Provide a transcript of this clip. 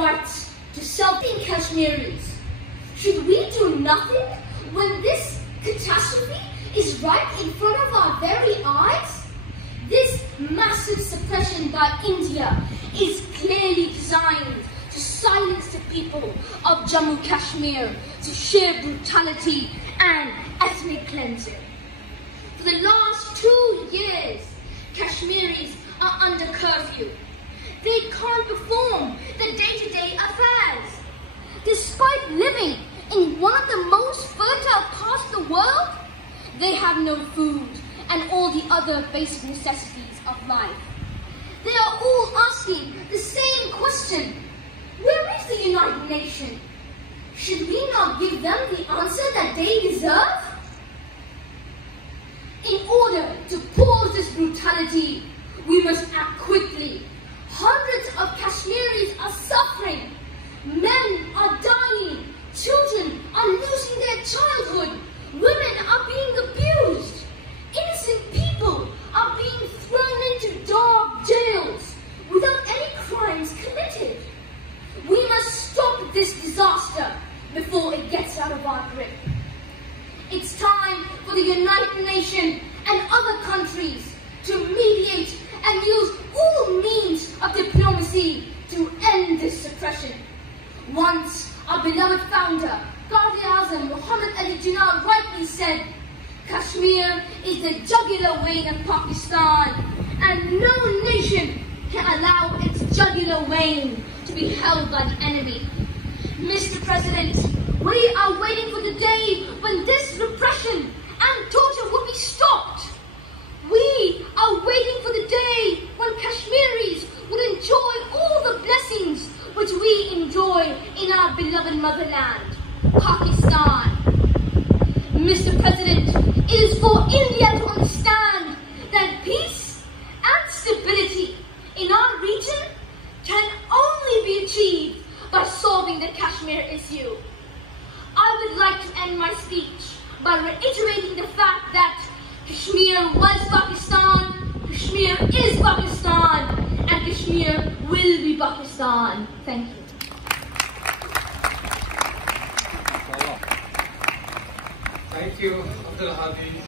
rights to self-in Kashmiris. Should we do nothing when this catastrophe is right in front of our very eyes? This massive suppression by India is clearly designed to silence the people of Jammu Kashmir to sheer brutality and ethnic cleansing. For the last 2 years, Kashmiris are under curfew. They can't perform their day-to-day affairs. Despite living in one of the most fertile parts of the world, they have no food and all the other basic necessities of life. They are all asking the same question: where is the United Nations? Should we not give them the answer that they deserve? In order to pause this brutality, we must act quickly. Hundreds of Kashmiris are suffering. Men are dying. Children are losing their childhood. Women are being abused. Innocent people are being thrown into dark jails without any crimes committed. We must stop this disaster before it gets out of our grip. It's time for the United Nations and other countries to mediate and use all means of diplomacy to end this suppression. Once, our beloved founder, Quaid-e-Azam Muhammad Ali Jinnah rightly said, Kashmir is the jugular vein of Pakistan, and no nation can allow its jugular vein to be held by the enemy. Mr. President, we are waiting for the day when this repression and torture will be stopped. We are waiting for the day when Kashmiris will enjoy all the blessings which we enjoy in our beloved motherland, Pakistan. Mr. President, it is for India to understand that peace and stability in our region can only be achieved by solving the Kashmir issue. I would like to end my speech by reiterating the fact that Kashmir was Pakistan, Kashmir is Pakistan, and Kashmir will be Pakistan. Thank you. Thank you, Abdul Hadi.